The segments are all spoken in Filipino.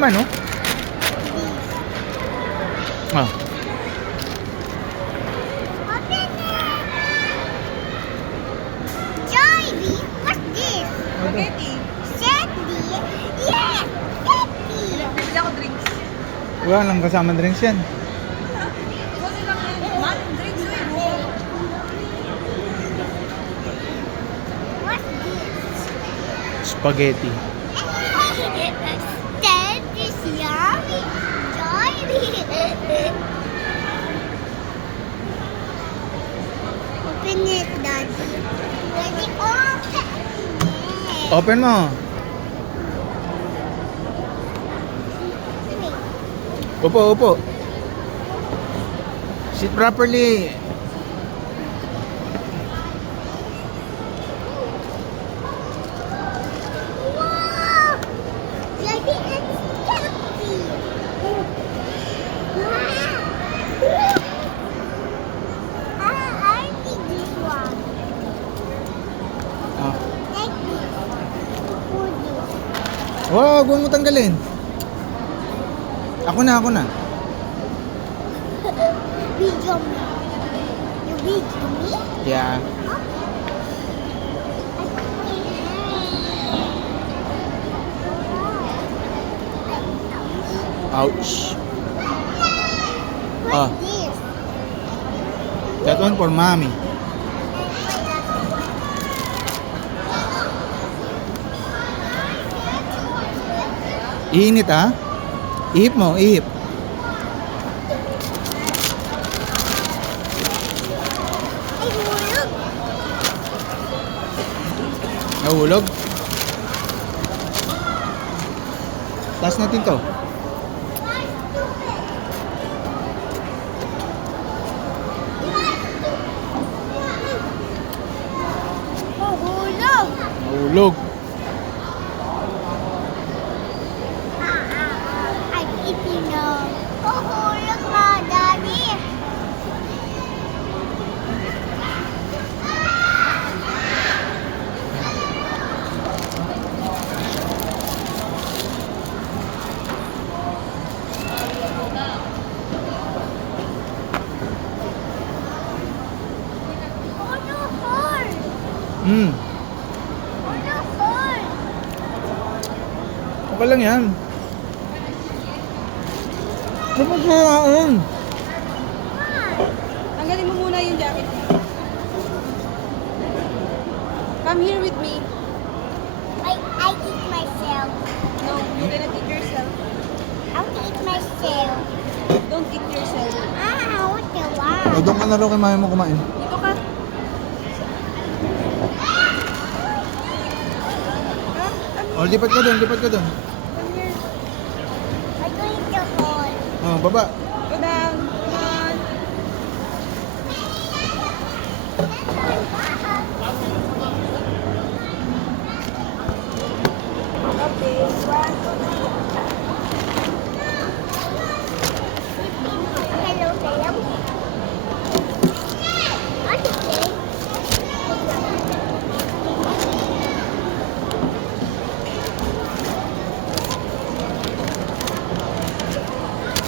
Ano? Ah. Jollibee? What's this? Spaghetti. Sandy? Yes! Sandy! Bibili ako drinks. Wala lang kasama drinks yan. Kasi lang yan. Man, drinks yun. What's this? Spaghetti. Sandy's yummy! Jollibee! Open it, Daddy. Daddy, open it! Open mo. Upo, upo. Sit properly. Wow! Daddy, it's empty! Wow! I need this one. Ah. Take this. Put this. Wow, huwag mo tanggalin. Ako na, ako na. Video me. You video me? Yeah. Ouch. What's Ah. this? That one for mommy. Iinit ah. Ihip mo, ihip. Ay, hulog. Nahulog. Taas natin to. Oh, hulog. Nahulog. I'm eating now. Oh, hulog na, Daddy. Oh, no, hole. Hmm. Oh, no, hole. Okay lang yan. Kapag kailangan. Tanggalin mo muna yung jacket niya. Come here with me. I eat myself. No, you cannot eat yourself. I want to eat myself. Don't eat yourself. I want to watch. O, doon ka na raw kay mami mo kumain. Dito ka. O, lipat ka doon, lipat ka doon. Come here. I'm going to hole. O, baba. Go down. Come on. Okay. Hello, hello. What is this?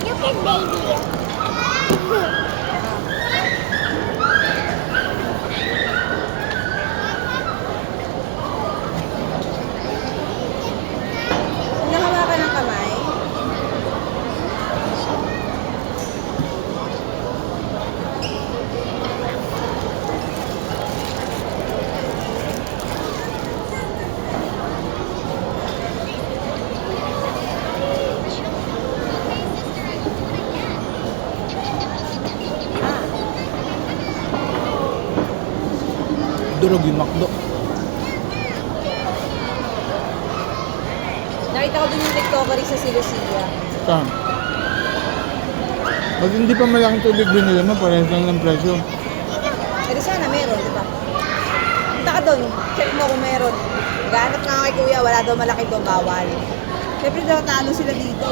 You can baby. Kung nahawakan ng kamay, Durog yung makdo. nakita ko din yung TikTokery sa Silucia. Saan? Pag hindi pa malaking tubig binili mo, parehas lang ng presyo. Eh di sana meron, di ba? Punta ka doon, check mo kung meron. Gaanap nga kay kuya, wala daw malaki doon, bawal. Siyempre daw talo sila dito.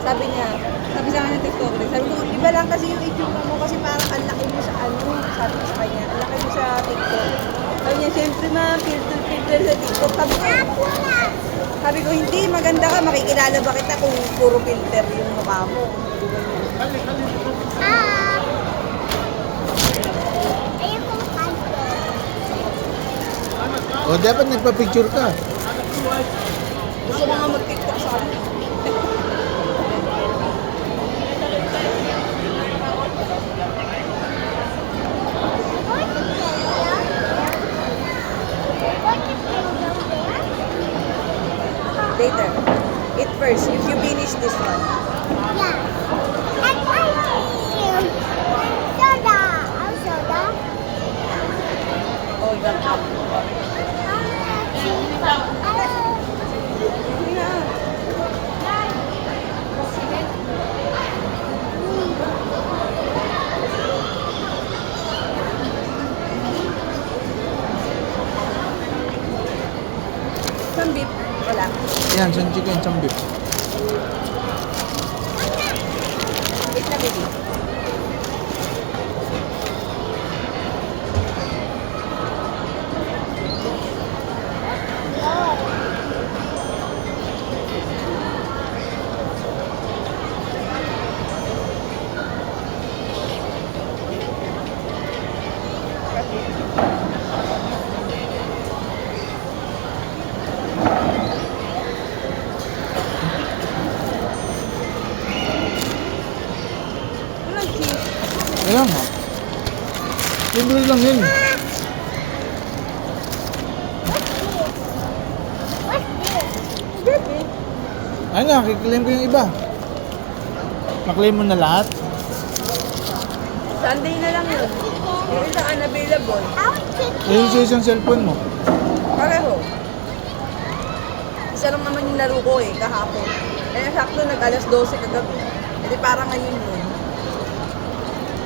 Sabi niya, sabi sa akin ng TikTok, sabi ko, iba lang kasi yung itsura mo kasi parang ang laki mo sa ano, sabi ko sa kanya, ang laki mo sa TikTok. Sabi niya, siyempre ma, filter sa TikTok. Sabi ko, hindi, maganda ka, makikilala ba kita kung puro filter yung mukha mo. Ah. Ayoko kanto. O, dapat nagpa-picture ka. Gusto ko nga mag-TikTok sa kanya. Later. Eat first, if you finish this one. Yeah. And ice cream. Soda. Oh, soda. Oh, yung cup. Hindi na. Some beef. Wala. Yan, sun chicken, some beef. Wait na, baby. Walang cheese. Ayan nga. Libre lang yun. Baby. Ano na, kiklaim ko yung iba. Maklaim mo na lahat. Sunday na lang yun. Yung isa unavailable. Ayun sa isang cellphone mo. Pareho. Isa lang naman yung laro ko eh, kahapon. Eh, sakto nag alas 12 kagabi. Eh, di parang ngayon yun.